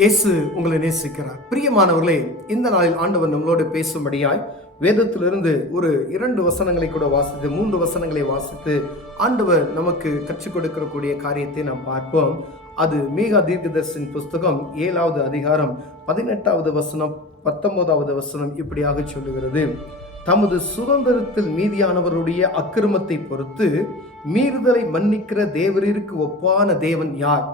இயேசு உங்களை நேசிக்கிறார். பிரியமானவர்களே, இந்த நாளில் ஆண்டவர் நம்மளோடு பேசும்படியாய் வேதத்திலிருந்து ஒரு 2 வசனங்களை கூட வாசித்து 3 வசனங்களை வாசித்து ஆண்டவர் நமக்கு கற்றுக் கொடுக்கக்கூடிய காரியத்தை நாம் பார்ப்போம். அது மீகா தீர்க்கதரிசியின் புஸ்தகம் 7வது அதிகாரம் 18வது வசனம் 19வது வசனம் இப்படியாக சொல்லுகிறது. தமது சுதந்திரத்தில் மீதியானவருடைய அக்கிரமத்தை பொறுத்து மீறுதலை மன்னிக்கிற தேவரிற்கு ஒப்பான தேவன் யார்?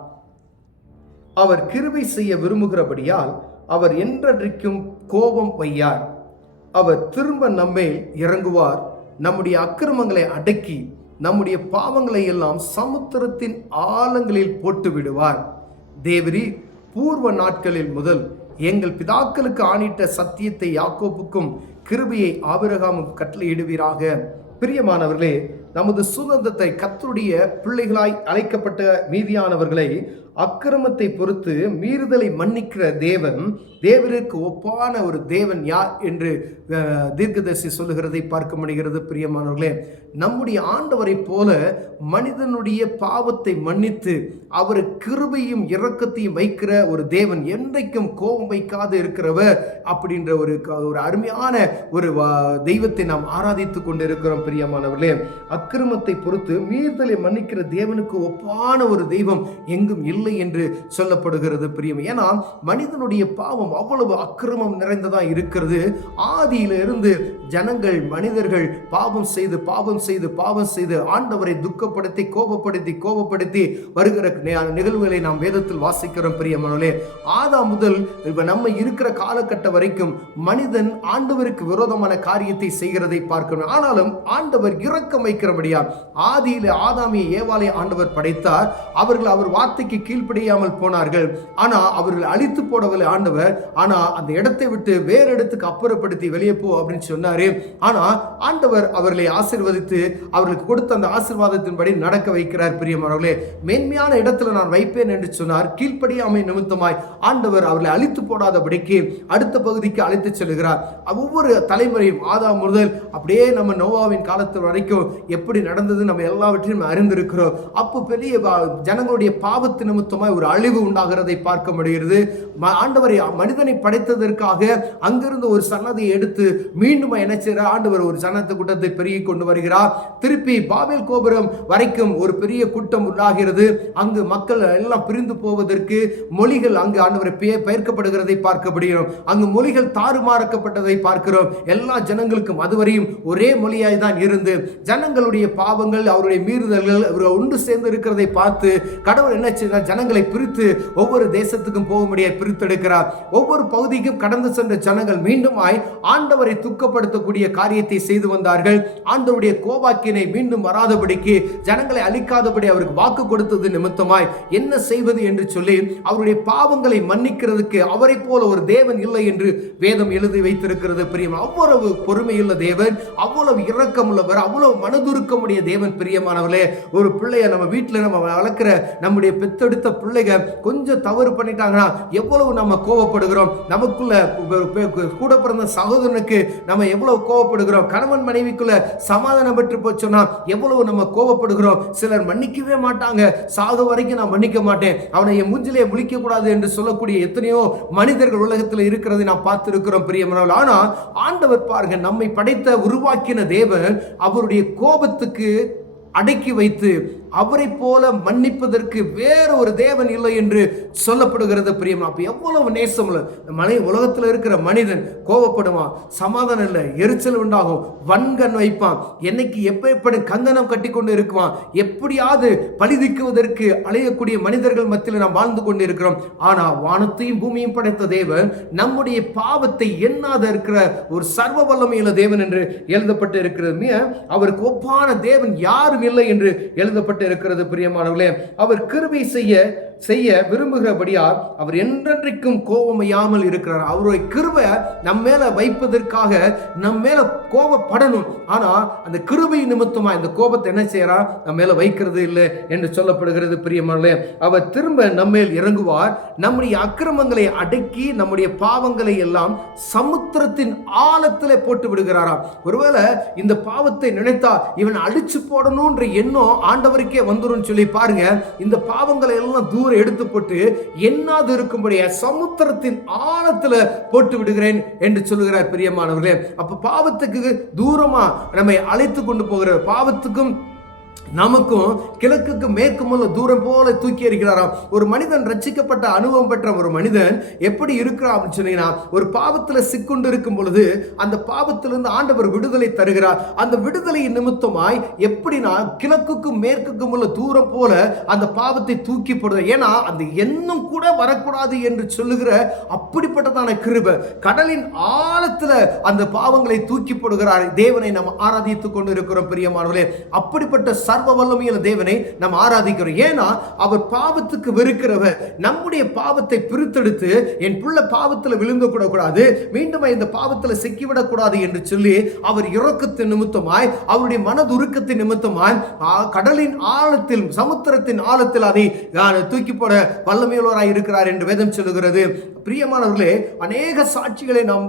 அவர் கிருபை செய்ய விரும்புகிறபடியால் அவர் என்றென்றைக்கும் கோபம் வையார். அவர் திரும்ப நம்மேல் இறங்குவார். நம்முடைய அக்கிரமங்களை அடக்கி நம்முடைய பாவங்களை எல்லாம் சமுத்திரத்தின் ஆழங்களில் போட்டு விடுவார். தேவரீ, பூர்வ நாட்களில் முதல் எங்கள் பிதாக்களுக்கு ஆணிட்ட சத்தியத்தை யாக்கோப்புக்கும் கிருபையை ஆபிரகாமுக்கும் கட்டளையிடுவீராக. பிரியமானவர்களே, நமது சுதந்திரத்தை கர்த்தருடைய பிள்ளைகளாய் அழைக்கப்பட்ட மீதியானவர்களை அக்கிரமத்தை பொறுத்து மீறுதலை மன்னிக்கிற தேவன், தேவனுக்கு ஒப்பான ஒரு தேவன் யார் என்று தீர்க்கதரிசி சொல்லுகிறதை பார்க்க முடிகிறது. பிரியமானவர்களே, நம்முடைய ஆண்டவரை போல மனிதனுடைய பாவத்தை மன்னித்து அவர் கிருபையும் இரக்கத்தையும் வைக்கிற ஒரு தேவன், என்றைக்கும் கோபம் வைக்காது இருக்கிறவர் அப்படின்ற ஒரு அருமையான ஒரு தெய்வத்தை நாம் ஆராதித்து கொண்டு இருக்கிறோம். பிரியமானவர்களே, அக்கிரமத்தை பொறுத்து மீறுதலை மன்னிக்கிற தேவனுக்கு ஒப்பான ஒரு தெய்வம் எங்கும் இல்லை என்று சொல்லப்படுகிறது. பிரியம், ஏன்னா மனிதனுடைய பாவம் அவ்வளவு அக்கிரமம் நிறைந்ததா இருக்கிறது. ஆதியில இருந்து ஜனங்கள், மனிதர்கள் பாவம் செய்து ஆண்டவரை துக்கப்படுத்தி கோபப்படுத்தி வருகிற நிகழ்வுகளை நாம் வேதத்தில் வாசிக்கிறோம். பிரியமானவர்களே, ஆதாம் முதல் நம்ம இருக்கிற காலகட்ட வரைக்கும் மனிதன் ஆண்டவருக்கு விரோதமான காரியத்தை செய்கிறதை பார்க்கணும். ஆனாலும் ஆண்டவர் இரக்கம் வைக்கிறபடியா ஆதியில ஆதாமிய ஏவாளை ஆண்டவர் படைத்தார். அவர்கள் அவர் வார்த்தைக்கு கீழ்ப்படியாமல் போனார்கள். ஆனா அவர்கள் அழித்து போடவில்லை ஆண்டவர். ஆனா அந்த இடத்தை விட்டு வேறு இடத்துக்கு அப்புறப்படுத்தி வெளியே போ அப்படின்னு சொன்னாரு. ஆனா ஆண்டவர் அவர்களை ஆசீர்வதித்து அவர்களுக்கு கொடுத்த அந்த ஆசீர்வாதத்தின்படி நடக்க வைக்கிறார். பிரியமானவர்களே, மேன்மையான இடத்துல நான் வைப்பேன் என்று சொன்னார். கீழ்ப்படியாமை நிமித்தமாய் ஆண்டவர் அவர்களை அழித்து போடாதபடிக்கு அடுத்த பகுதிக்கு அழைத்து செல்கிறார். ஒவ்வொரு தலைமுறையும் ஆதாம் முதல் அப்படியே நம்ம நோவாவின் காலத்து வரைக்கும் எப்படி நடந்தது நம்ம எல்லாவற்றையும் அறிந்திருக்கிறோம். அப்போ பெரிய ஜனங்களுடைய பாவத்து நிமித்தமாய் ஒரு அழிவு உண்டாகிறதை பார்க்க முடிகிறது. ஆண்டவரை மனிதனை படைத்ததற்காக அங்கிருந்து ஒரு சன்னதியை எடுத்து மீண்டும் என்ன செய்யற ஆண்டவர் ஒரு ஜனத்த கூட்டத்தை பெருகி கொண்டு வருகிறார். திருப்பி பாபேல் கோபுரம் வரைக்கும் ஒரு பெரிய கூட்டம் உண்டாகிறது. அங்கு மக்கள் எல்லாம் பிரிந்து போவதற்கு மொழிகள் அங்கு ஆண்டவரை பெயர்க்கப்படுகிறதை பார்க்கப்படுகிறோம். அங்கு மொழிகள் தாறுமாறக்கப்பட்டதை பார்க்கிறோம். எல்லா ஜனங்களுக்கும் அதுவரையும் ஒரே மொழியாய் தான் இருந்து ஜனங்களுடைய பாவங்கள், அவருடைய மீறுதல்கள் ஒன்று சேர்ந்து இருக்கிறதை பார்த்து கடவுள் என்ன செய்தார்? ஜனங்களை பிரித்து ஒவ்வொரு தேசத்துக்கும் போக முடியாது பிரித்தெடுக்கிறார். ஒவ்வொரு பகுதிக்கும் கடந்து சென்ற ஜனங்கள் மீண்டும் ஆண்டவரை துக்கப்படுத்தக்கூடிய காரியத்தை செய்து வந்தார்கள். ஆண்டவருடைய கோபாக்கினை மீண்டும் வராதபடிக்கு, ஜனங்களை அழிக்காதபடி அவருக்கு வாக்கு கொடுத்தது நிமித்தமாய் என்ன செய்வது என்று சொல்லி அவருடைய பாவங்களை மன்னிக்கிறதுக்கு அவரை போல ஒரு தேவன் இல்லை என்று வேதம் எழுதி வைத்திருக்கிறது. பிரியம், அவ்வளவு பொறுமையுள்ள தேவன், அவ்வளவு இரக்கம் உள்ளவர், அவ்வளவு மனதுருக்கமுடைய தேவன். பிரியமானவர்களே, ஒரு பிள்ளைய நம்ம வீட்டில் நம்ம வளர்க்கிற நம்முடைய பெத்தெடுத்த பிள்ளைங்க கொஞ்சம் தவறு பண்ணிட்டாங்கன்னா எவ்வளவு நம்ம கோவப்படுகிறோம். நமக்குள்ள கூட பிறந்த சகோதரனுக்கு நம்ம எவ்வளவு கோவப்படுகிறோம். கணவன் மனைவிக்குள்ள சமாதானம் பெற்று போச்சோம்னா எவ்வளவு நம்ம கோவப்படுகிறோம். சிலர் மன்னிக்கவே மாட்டாங்க. சாகு வரைக்கும் நான் மன்னிக்க மாட்டேன், அவனை என் மூஞ்சிலே முழிக்க கூடாது என்று சொல்லக்கூடிய எத்தனையோ மனிதர்கள் உலகத்தில் இருக்கிறதை நான் பார்த்திருக்கிறோம். பிரியமானவர்களே, ஆனா ஆண்டவர் பாருங்க, நம்மை படைத்த உருவாக்கின தேவன் அவருடைய கோபத்துக்கு அடக்கி வைத்து அவரை போல மன்னிப்பதற்கு வேற ஒரு தேவன் இல்லை என்று சொல்லப்படுகிறது. பிரியம், அப்ப எவ்வளவு நேசம் உலகத்தில் இருக்கிற மனிதன் கோபப்படுவான், சமாதானம் இல்லை, எரிச்சல் உண்டாகும், வன்கண் வைப்பான், என்னைக்கு எப்படி கங்கணம் கட்டி கொண்டு இருக்குவான், எப்படியாவது பழிதிக்குவதற்கு அலையக்கூடிய மனிதர்கள் மத்தியில் நாம் வாழ்ந்து கொண்டு இருக்கிறோம். ஆனா வானத்தையும் பூமியும் படைத்த தேவன் நம்முடைய பாவத்தை எண்ணாத இருக்கிற ஒரு சர்வ வல்லமையுள்ள தேவன் என்று எழுதப்பட்டு இருக்கிறது. அவருக்கு ஒப்பான தேவன் யாரும் இல்லை என்று எழுதப்பட்டு இருக்கிறது. பிரியமானவர்களே, அவர் கிருபை செய்ய விரும்புகிறபடியால் அவர் என்றென்றைக்கும் கோபமையாமல் இருக்கிறார். அவருடைய கிருபை நம்ம மேல வைப்பதற்காக நம்ம மேல கோபப்படணும். ஆனா அந்த கிருபை நிமித்தமா இந்த கோபத்தை என்ன செய்யறார்? நம்ம மேல வைக்கிறது இல்லை என்று சொல்லப்படுகிறது. பிரியமானவர்களே, அவர் திரும்ப நம்ம மேல் இறங்குவார். நம்முடைய அக்கிரமங்களை அடக்கி நம்முடைய பாவங்களை எல்லாம் சமுத்திரத்தின் ஆழத்திலே போட்டு விடுகிறாராம். ஒருவேளை இந்த பாவத்தை நினைத்தா இவன் அழிச்சு போடணும்ன்ற எண்ணம் ஆண்டவருக்கே வந்துடும் சொல்லி பாருங்க. இந்த பாவங்களை எல்லாம் தூரம் எடுத்து போட்டு என்னாது இருக்கும்படியா சமுத்திரத்தின் ஆழத்துல போட்டு விடுகிறேன் என்று சொல்லுகிறார் பிரியமானவர்களே. அப்ப பாவத்துக்கு தூரமா நம்மை அழைத்து கொண்டு போகிற, பாவத்துக்கும் நமக்கும் கிழக்குக்கு மேற்கும் உள்ள தூரம் போல தூக்கி எறிகிறாராம். ஒரு மனிதன் ரட்சிக்கப்பட்ட அனுபவம் பெற்ற ஒரு மனிதன் எப்படி இருக்கிறான் அப்படின்னு சொன்னீங்கன்னா, ஒரு பாவத்தில் சிக்கொண்டு இருக்கும் பொழுது அந்த பாவத்திலிருந்து ஆண்டவர் விடுதலை தருகிறார். அந்த விடுதலையின் நிமித்தமாய் எப்படின்னா கிழக்குக்கும் மேற்குக்கும் உள்ள தூரம் போல அந்த பாவத்தை தூக்கி போடுது. ஏன்னா அந்த எண்ணம் கூட வரக்கூடாது என்று சொல்லுகிற அப்படிப்பட்டதான கிருபை. கடலின் ஆழத்துல அந்த பாவங்களை தூக்கி போடுகிறார் தேவனை நாம் ஆராதித்துக் கொண்டு இருக்கிறோம் பிரியமானவர்களே. அப்படிப்பட்ட சர்வ வல்லமையுள்ள தேவனை நாம் ஆராதிக்கிறோம். ஏன்னா அவர் பாவத்துக்கு வெறுக்கிறவர். நம்முடைய பாவத்தை பிரித்தெடுத்து என் புள்ள பாவத்தில் விழுந்து கூடாது, மீண்டும் இந்த பாவத்தில் சிக்கிவிடக் கூடாது என்று சொல்லி அவர் இரக்கத்தின் நிமித்தமாய், அவருடைய மனதுருக்கத்தின் நிமித்தமாய் கடலின் ஆழத்தில், சமுத்திரத்தின் ஆழத்தில் அதை தூக்கி போட வல்லமையுள்ளவராய் இருக்கிறார் என்று வேதம் சொல்லுகிறது. பிரியமானவர்களே, அநேக சாட்சிகளை நாம்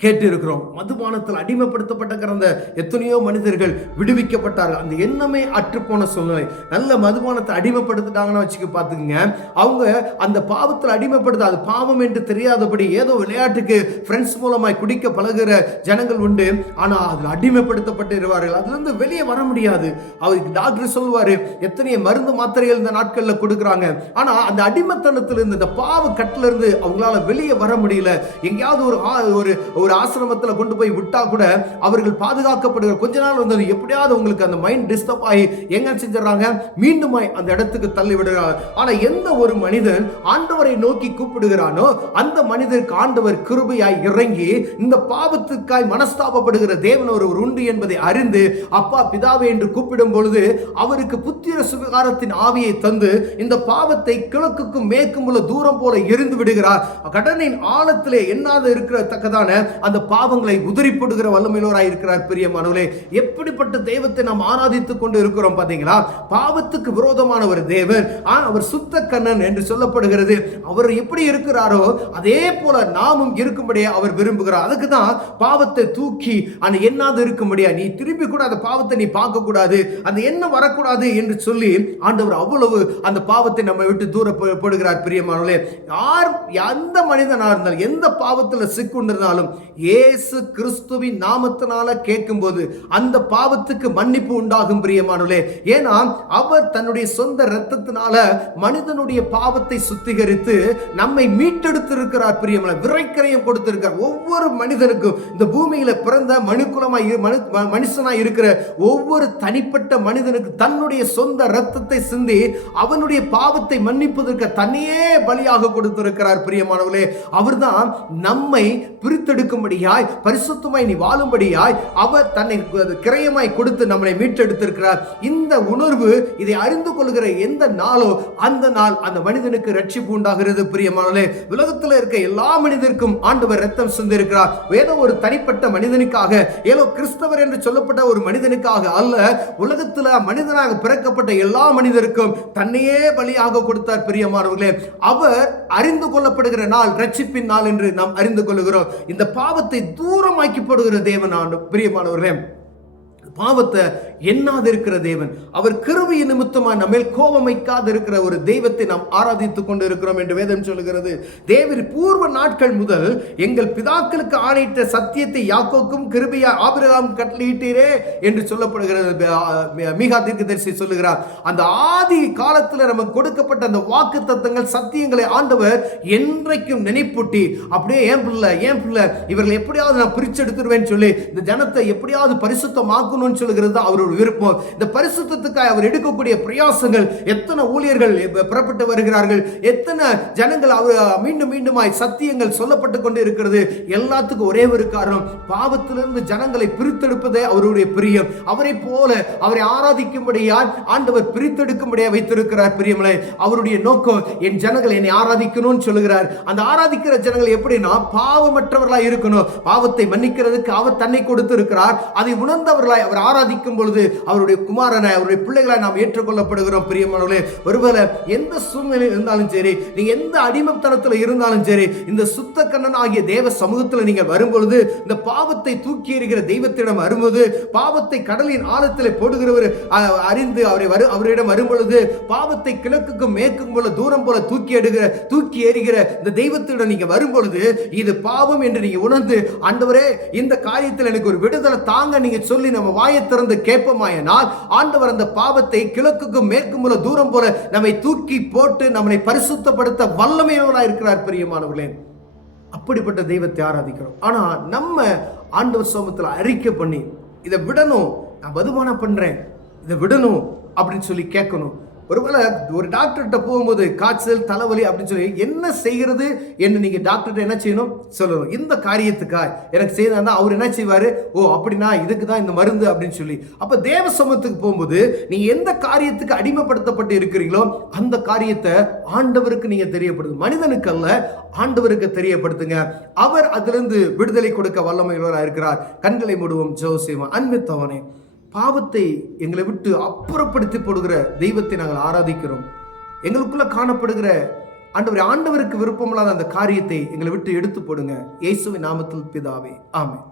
கேட்டு இருக்கிறோம். மதுபானத்தில் அடிமைப்படுத்தப்பட்ட கிடந்த எத்தனையோ மனிதர்கள் விடுவிக்கப்பட்டார்கள். அந்த எண்ணமே அற்றுப்போன சூழ்நிலை. நல்ல மதுபானத்தை அடிமைப்படுத்திட்டாங்கன்னு வச்சுக்க பார்த்துக்குங்க. அவங்க அந்த பாவத்தில் அடிமைப்படுத்த, அது பாவம் என்று தெரியாதபடி ஏதோ விளையாட்டுக்கு ஃப்ரெண்ட்ஸ் மூலமாய் குடிக்க பழகுற ஜனங்கள் உண்டு. ஆனால் அதில் அடிமைப்படுத்தப்பட்டு இருவார்கள். அதுலேருந்து வெளியே வர முடியாது. அவருக்கு டாக்டர் சொல்லுவார், எத்தனையோ மருந்து மாத்திரைகள் இந்த நாட்களில் கொடுக்குறாங்க. ஆனால் அந்த அடிமைத்தனத்திலிருந்து, இந்த பாவ கட்டிலிருந்து அவங்களால வெளியே வர முடியல. எங்கேயாவது ஒரு ஆசிரமத்தில் கொண்டு போய் விட்டா கூட அவர்கள் பாதுகாக்கப்படுகிற கொஞ்ச நாள் வந்தது, எப்படியாவது உங்களுக்கு அந்த மைண்ட் டிஸ்டர்ப் ஆகி எங்க செஞ்சிடறாங்க, மீண்டும் அந்த இடத்துக்கு தள்ளி விடுகிறார். ஆனா எந்த ஒரு மனிதன் ஆண்டவரை நோக்கி கூப்பிடுகிறானோ அந்த மனிதருக்கு ஆண்டவர் கிருபையாய் இறங்கி இந்த பாவத்துக்காய் மனஸ்தாபப்படுகிற தேவன் ஒருவர் உண்டு என்பதை அறிந்து அப்பா பிதாவே என்று கூப்பிடும் பொழுது அவருக்கு புத்திர சுகாரத்தின் ஆவியை தந்து இந்த பாவத்தை கிழக்குக்கும் மேற்கும் உள்ள தூரம் போல எரிந்து விடுகிறார். கடலின் ஆழத்திலே எண்ணாத இருக்கிறதக்கதான அந்த பாவங்களை உதிரிப்படுகிற வல்லமையுள்ளவராய் இருக்கிறார். பிரியமானவர்களே, எப்படிப்பட்ட தெய்வத்தை நாம் ஆராதித்துக் கொண்டு இருக்கிறோம் பாத்தீங்களா? பாவத்துக்கு விரோதமான ஒரு தேவன், அவர் சுத்த கண்ணன் என்று சொல்லப்படுகிறது. அவர் எப்படி இருக்கிறாரோ அதே போல நாமும் இருக்கும்படியா அவர் விரும்புகிறார். அதுக்கு தான் பாவத்தை தூக்கி அந்த எண்ணாது இருக்கும்படியா, நீ திரும்பி கூட அந்த பாவத்தை நீ பார்க்க கூடாது, அந்த எண்ணம் வரக்கூடாது என்று சொல்லி ஆண்டவர் அவ்வளவு அந்த பாவத்தை நம்ம விட்டு தூரப்படுகிறார். பிரியமானவர்களே, யார் எந்த மனிதனாக இருந்தாலும் எந்த பாவத்தில் சிக்குண்டிருந்தாலும் இயேசு கிறிஸ்துவின் நாமத்தினால கேட்கும்போது அந்த பாவத்துக்கு மன்னிப்பு உண்டாகும். பிரியமானவர்களே, ஏன்னா அவர் தன்னுடைய சொந்த இரத்தத்தினால மனிதனுடைய பாவத்தை சுத்திகரித்து நம்மை மீட்டெடுத்திருக்கிறார். பிரியமானவர்களே, விரைக்கரையும் கொடுத்திருக்கிறார். ஒவ்வொரு மனிதனுக்கும் இந்த பூமியில பிறந்த மனுஷனாய் இருக்கிற ஒவ்வொரு தனிப்பட்ட மனிதனுக்கு தன்னுடைய சொந்த இரத்தத்தை சிந்தி அவனுடைய பாவத்தை மன்னிப்பதற்கு தன்னையே பலியாக கொடுத்திருக்கிறார். பிரியமானவர்களே, அவர்தான் நம்மை பிரித்தெடுக்கும்படியாய், பரிசுத்தமாய் நீ வாழும்படியாய் அவர் தன்னை கிரயமாய் கொடுத்து நம்மை மீட்டெடுத்திருக்கிறார். இந்த உணர்வு, இதை அறிந்து கொள்கிற எந்த நாளோ அந்த நாள் அந்த மனிதனுக்கு ரட்சிப்பு உண்டாகிறது. பிரியமானவர்களே, உலகத்தில் இருக்க எல்லா மனிதருக்கும் ஆண்டவர் ரத்தம் சிந்திருக்கிறார். ஏதோ ஒரு தனிப்பட்ட மனிதனுக்காக, ஏதோ கிறிஸ்தவர் என்று சொல்லப்பட்ட ஒரு மனிதனுக்காக அல்ல, உலகத்தில் மனிதனாக பிறக்கப்பட்ட எல்லா மனிதருக்கும் தன்னையே பலியாக கொடுத்தார். பிரியமானவர்களே, அவர் அறிந்து கொள்ளப்படுகிற நாள் ரட்சிப்பின் நாள் என்று நாம் அறிந்து கொள்கிறோம். இந்த பாவத்தை தூரமாக்கி போடுகிற தேவன் பிரியமானவர்களே, பாவத்தை எண்ணாது இருக்கிற தேவன், அவர் கிருபையின் நிமித்தமா நம்ம கோபம் வைக்காது இருக்கிற ஒரு தெய்வத்தை நாம் ஆராதித்துக் கொண்டு இருக்கிறோம் என்று வேதம் சொல்லுகிறது. தேவர் பூர்வ நாட்கள் முதல் எங்கள் பிதாக்களுக்கு ஆணையிட்ட சத்தியத்தை யாக்கோக்கும் கிருபையா ஆபிரகாம் கட்டளையிட்டீரே என்று சொல்லப்படுகிறது. மீகா தீர்க்கதரிசி சொல்லுகிறார், அந்த ஆதி காலத்தில் நமக்கு கொடுக்கப்பட்ட அந்த வாக்கு தத்தங்கள், சத்தியங்களை ஆண்டவர் என்றைக்கும் நினைப்பூட்டி அப்படியே ஏன் பிள்ளை இவர்களை எப்படியாவது நான் பிரிச்செடுத்துருவேன் சொல்லி இந்த ஜனத்தை எப்படியாவது பரிசுத்தமாக்கணும் சொல்லுகிறது அவருடைய விருப்பம். இந்த பரிசுத்தத்துக்காக அவர் எடுக்கக்கூடிய பிரயாசங்கள், எத்தனை ஊழியர்கள் புறப்பட்டு வருகிறார்கள், எத்தனை ஜனங்கள் மீண்டும் மீண்டுமாய் சத்தியங்கள் சொல்லப்பட்டு கொண்டு இருக்கிறது. எல்லாத்துக்கும் ஒரே ஒரு காரணம், பாவத்திலிருந்து ஜனங்களை பிரித்தெடுப்பதே அவருடைய பிரியம். அவரை போல அவரை ஆராதிக்கும்படியால் ஆண்டவர் பிரித்தெடுக்கும்படியா வைத்திருக்கிறார். பிரியமலை, அவருடைய நோக்கம் என் ஜனங்கள் என்னை ஆராதிக்கணும்னு சொல்லுகிறார். அந்த ஆராதிக்கிற ஜனங்கள் எப்படின்னா பாவமற்றவர்களாய் இருக்கணும். பாவத்தை மன்னிக்கிறதுக்கு அவர் தன்னை கொடுத்து இருக்கிறார். அதை உணர்ந்தவர்களாய் அவர் ஆராதிக்கும் பொழுது அவருடைய குமாரனை, அவருடைய பிள்ளைகளை நாம் ஏற்றுக்கொள்ளப்படுகிறோம். பிரியமானவர்களே, ஒருவேளை எந்த சூழ்நிலையில் இருந்தாலும் சரி, நீங்க எந்த அடிமைத்தனத்தில் இருந்தாலும் சரி, இந்த சுத்த கண்ணன் ஆகிய தேவ சமூகத்தில் நீங்கள் வரும்பொழுது, இந்த பாவத்தை தூக்கி எறிகிற தெய்வத்திடம் வரும்போது, பாவத்தை கடலின் ஆழத்தில் போடுகிறவர் அறிந்து அவரிடம் வரும்பொழுது, பாவத்தை கிழக்குக்கும் மேற்கும் போல தூரம் போல தூக்கி எறிகிற இந்த தெய்வத்திடம் நீங்க வரும்பொழுது, இது பாவம் என்று நீங்க உணர்ந்து, ஆண்டவரே இந்த காரியத்தில் எனக்கு ஒரு விடுதலை தாங்க நீங்க சொல்லி நம்ம வாயை திறந்து கேட்போமாயனால், ஆண்டவர் அந்த பாவத்தை கிழக்குக்கும் மேற்கும் போல தூரம் போல நம்மை தூக்கி போட்டு நம்மை பரிசுத்தப்படுத்த வல்லமையுள்ளவராய் இருக்கிறார். பிரியமானவர்களே, அப்படிப்பட்ட தெய்வத்தை ஆராதிக்கிறோம். ஆனா நம்ம ஆண்டவர் சமூகத்தில் அறிக்கை பண்ணி, இதை விடணும், நான் மதுபானம் பண்றேன், இதை விடணும் அப்படின்னு சொல்லி கேட்கணும். ஒருவேளை ஒரு டாக்டர்கிட்ட போகும்போது காய்ச்சல், தலைவலி அப்படின்னு சொல்லி என்ன செய்கிறது என்று நீங்க டாக்டர்கிட்ட என்ன செய்யணும் சொல்லணும். இந்த காரியத்துக்கா எனக்கு செய்யறதா அவர் என்ன செய்வாரு, ஓ அப்படின்னா இதுக்கு தான் இந்த மருந்து அப்படின்னு சொல்லி. அப்ப தேவ சமூகத்துக்கு போகும்போது நீங்க எந்த காரியத்துக்கு அடிமைப்படுத்தப்பட்டு இருக்கிறீங்களோ அந்த காரியத்தை ஆண்டவருக்கு நீங்க தெரியப்படுது, மனிதனுக்கு அல்ல, ஆண்டவருக்கு தெரியப்படுத்துங்க. அவர் அதிலிருந்து விடுதலை கொடுக்க வல்லமையுள்ளவராக இருக்கிறார். கண்களை மூடுவோம், ஜெபம் செய்வோம். அன்பித்தவனே, பாவத்தை எங்களை விட்டு அப்புறப்படுத்தி போடுகிற தெய்வத்தை நாங்கள் ஆராதிக்கிறோம். எங்களுக்குள்ள காணப்படுகிற ஆண்டவருக்கு விருப்பமில்லாத அந்த காரியத்தை எங்களை விட்டு எடுத்து போடுங்க. இயேசுவின் நாமத்தில் பிதாவே, ஆமென்.